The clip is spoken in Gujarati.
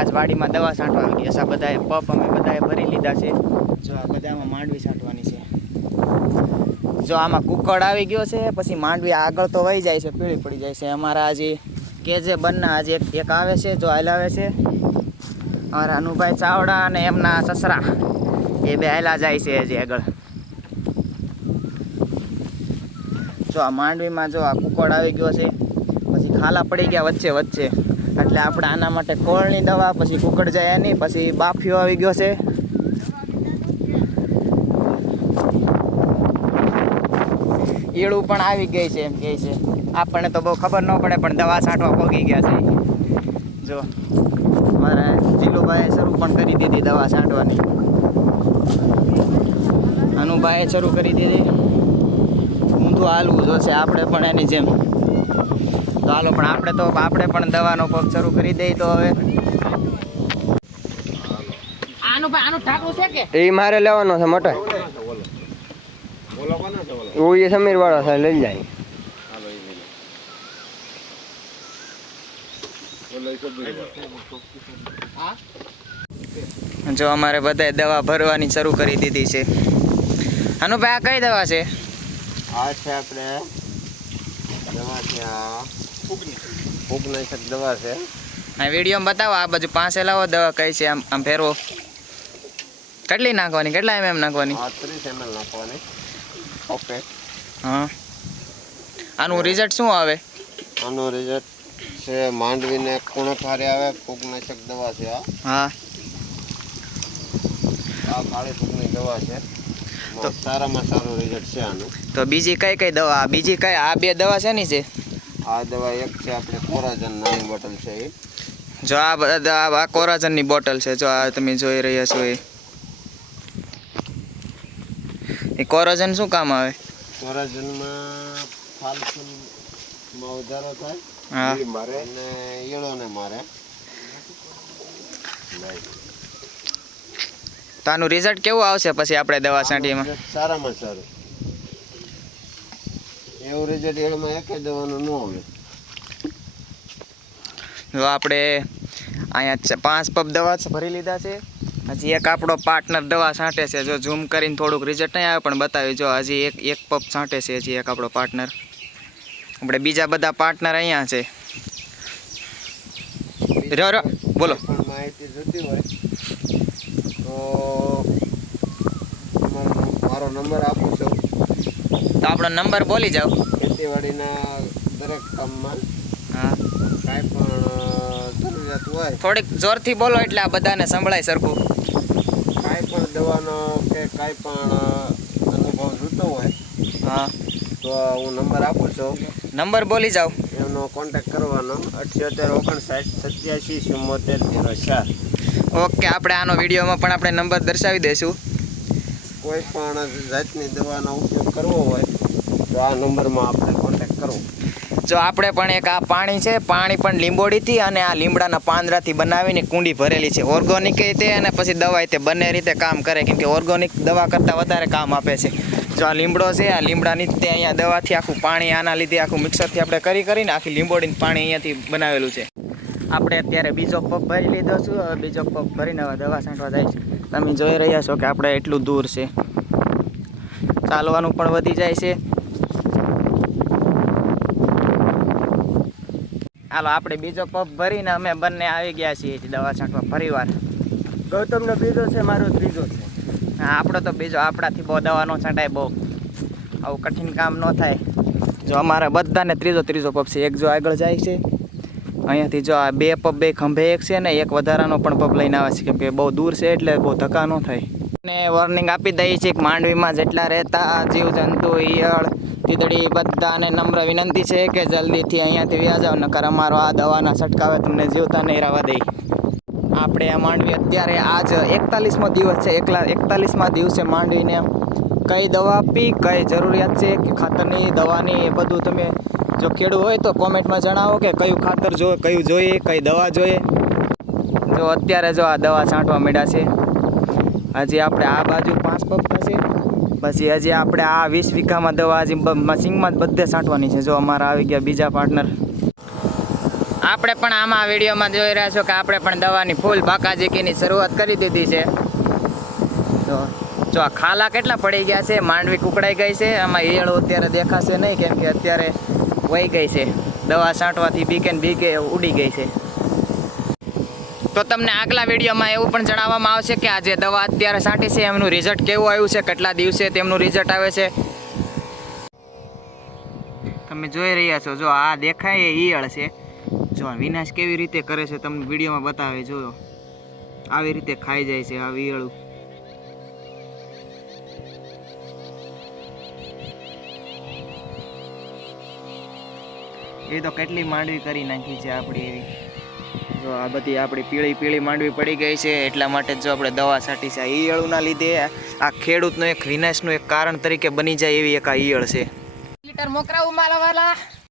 આજ વાડીમાં દવા છાંટવા આવી ગયા છે. આ બધાએ પપ અમે બધાએ ભરી લીધા છે. જો આ બધામાં માંડવી છાંટવાની છે. જો આમાં કુકડ આવી ગયો છે, પછી માંડવી આગળ તો વહી જાય છે, પીળી પડી જાય છે. અમારા હજી કેજે બંને હજી એક આવે છે, જો હલાવે છે. અમારા અનુભાઈ ચાવડા અને એમના સસરા એ બે હાલા જાય છે હજી આગળ. જો આ માંડવીમાં જો આ કુકડ આવી ગયો છે, પછી ખાલા પડી ગયા વચ્ચે વચ્ચે, એટલે આપણે આના માટે ખોળની દવા, પછી કુકડ જાય એની, પછી બાફિયો આવી ગયો છે. ઈળું પણ આવી ગઈ છે એમ કહે છે. આપણને તો બહુ ખબર ન પડે, પણ દવા છાંટવા પોગી ગયા છે. જો મારા જીલુભાઈએ શરૂ પણ કરી દીધી દવા છાંટવાની, અનુભાઈએ શરૂ કરી દીધી. ઊંધું હાલવું જોશે આપણે પણ એની જેમ. તો હાલો, પણ આપણે પણ દવાનો પગ શરૂ કરી દઈએ. તો હવે આનું ઢાંકણું છે કે એ મારે લેવાનો છે મોટો. એ સમીર વાળો છે, લઈ જાય. જો અમારે બધાએ દવા ભરવાની શરૂ કરી દીધી છે. અનુભાઈ આ કઈ દવા છે? આ છે આપણે દવા છે, આ ફૂગનાશક દવા છે. આ વિડીયોમાં બતાવો. આ બાજુ પાસે લાવો દવા કઈ છે. આમ ફેરવો. કેટલી નાખવાની, કેટલા એમએમ નાખવાની? 30 ml નાખવાની. ઓકે. હા, આનું રિઝલ્ટ શું આવે? આનું રિઝલ્ટ છે માંડવીને કુણખારે આવે. ફૂગનાશક દવા છે આ. હા, આ કાળી ફૂગની દવા છે. તો સારામાં સારું રિઝલ્ટ છે આનું. તો બીજી કઈ દવા? બીજી કઈ આ બે દવા છે ની છે? આ દવા એક છે આપણે કોરાજન નાની બોટલ છે એ. જો આ બધા આ કોરાજનની બોટલ છે. જો આ તમે જોઈ રહ્યા છો એ કોરાજન શું કામ આવે? કોરાજનમાં ફાલફૂલમાં વધારો થાય. હા, મારે અને ઈયળોને મારે. તો આનું રિઝલ્ટ કેવું આવશે પછી આપણે દવા છાંટીમાં? સારામાં સારું. એવું રિઝલ્ટ ઈયળમાં એક દવાનું ન આવે. જો આપણે અહીંયા 5 પપ દવા ભરી લીધા છે. હજી એક આપણો પાર્ટનર દવા છાંટે છે. જો ઝૂમ કરીને થોડુંક રિઝલ્ટ નહીં આવે પણ બતાવી. જો હજી એક પપ છાંટે છે, હજી એક આપણો પાર્ટનર. આપણે બીજા બધા પાર્ટનર અહીંયા છે. બોલો. પણ માહિતી જોતી હોય તો મારો નંબર આપું છું. તો આપણો નંબર બોલી જાઓ. ખેતીવાડીના દરેક કામમાં હા, કાંઈ પણ જરૂરિયાત હોય, થોડીક જોરથી બોલો એટલે આ બધાને સંભળાય સરખું. કાંઈ પણ દવાનો કે કાંઈ પણ અનુભવ જોતો હોય, હા, તો હું નંબર આપું છું. નંબર બોલી જાઓ. એમનો કોન્ટેક્ટ કરવાનો 7859877404. ઓકે, આપણે આનો વિડીયોમાં પણ આપણે નંબર દર્શાવી દઈશું. કોઈ પણ જાતની દવાનો ઉપયોગ કરવો હોય તો આ નંબરમાં આપણે કોન્ટેક્ટ કરવો. જો આપણે પણ એક આ પાણી છે, પાણી પણ લીંબોડીથી અને આ લીમડાના પાંદડાથી બનાવીને કુંડી ભરેલી છે. ઓર્ગોનિક રીતે અને પછી દવા તે બંને રીતે કામ કરે, કેમ કે ઓર્ગોનિક દવા કરતાં વધારે કામ આપે છે. જો આ લીમડો છે, આ લીમડાની તે અહીંયા દવાથી આખું પાણી આના લીધે આખું મિક્સરથી આપણે કરીને આખી લીંબોડીને પાણી અહીંયાથી બનાવેલું છે. આપણે અત્યારે બીજો પગ ભરી લીધો છું. હવે બીજો પગ ભરીને હવે દવા છાંટવા જાય છે. તમે જોઈ રહ્યા છો કે આપણે એટલું દૂર છે, ચાલવાનું પણ વધી જાય છે. હાલો, આપણે બીજો પગ ભરીને અમે બંને આવી ગયા છીએ દવા છાંટવા ફરીવાર. ગૌતમનો બીજો છે, મારો ત્રીજો છે. હા, આપણો તો બીજો. આપણાથી બહુ દવા ન છાંટાય, બહુ આવું કઠિન કામ ન થાય. જો અમારા બધાને ત્રીજો પગ છે. એક જો આગળ જાય છે અહીંયાથી. જો આ 2 પગ 2 ખંભે એક છે ને એક વધારાનો પણ પગ લઈને આવે છે, કેમ કે બહુ દૂર છે એટલે બહુ ધક્કા ન થાય. ને વોર્નિંગ આપી દઈએ છીએ કે માંડવીમાં જેટલા રહેતા જીવજંતુ, ઈયળ, તીતડી બધાને નમ્ર વિનંતી છે કે જલ્દીથી અહીંયાથી વ્યા જાવ, નકર અમારો આ દવાના છંટકાવે તમને જીવતા નહીં રહેવા દઈ. આપણે આ માંડવી અત્યારે આજ 41મો દિવસ છે. 41મા દિવસે માંડવીને કઈ દવા આપી, કઈ જરૂરિયાત છે કે ખાતરની, દવાની, એ બધું તમે જો ખેડૂત હોય તો કોમેન્ટમાં જણાવો કે કયું ખાતર જોઈએ, કયું જોઈએ, કઈ દવા જોઈએ. જો અત્યારે જો આ દવા છાંટવા માંડ્યા છે. હજી આપણે આ બાજુ 5 પગ થશે, પછી હજી આપણે આ 20 વીઘામાં દવા હજી મશીનમાં જ બધે છાંટવાની છે. જો અમારા આવી ગયા બીજા પાર્ટનર. આપણે પણ આમાં વિડીયોમાં જોઈ રહ્યા છો કે આપણે પણ દવાની ફૂલ બાકાજીકીની શરૂઆત કરી દીધી છે. તો જો આ ખાલા કેટલા પડી ગયા છે, માંડવી કુકડાઈ ગઈ છે. આમાં ઈયળો અત્યારે દેખાશે નહીં કેમ કે અત્યારે વહી ગઈ છે, દવા છાંટવાથી બીકે ને બીકે ઉડી ગઈ છે. તો તમને આગલા વિડીયોમાં એવું પણ જણાવવામાં આવશે કે આ જે દવા અત્યારે છાંટી છે એમનું રિઝલ્ટ કેવું આવ્યું છે, કેટલા દિવસે તેમનું રિઝલ્ટ આવે છે. તમે જોઈ રહ્યા છો, જો આ દેખાય એ ઈયળ છે. જો વિનાશ કેવી રીતે કરે છે તમને વિડીયોમાં બતાવે. જો આવી રીતે ખાઈ જાય છે આ ઈયળું. એ તો કેટલી માંડવી કરી નાખી છે આપણી એવી. જો આ બધી આપણી પીળી પીળી માંડવી પડી ગઈ છે, એટલા માટે જો આપણે દવા છાંટી છે. આ ઈયળના લીધે આ ખેડૂતનું એક વિનાશનું એક કારણ તરીકે બની જાય એવી એક આ ઈયળ છે. લીટર મોકરાવું મારા વાલા.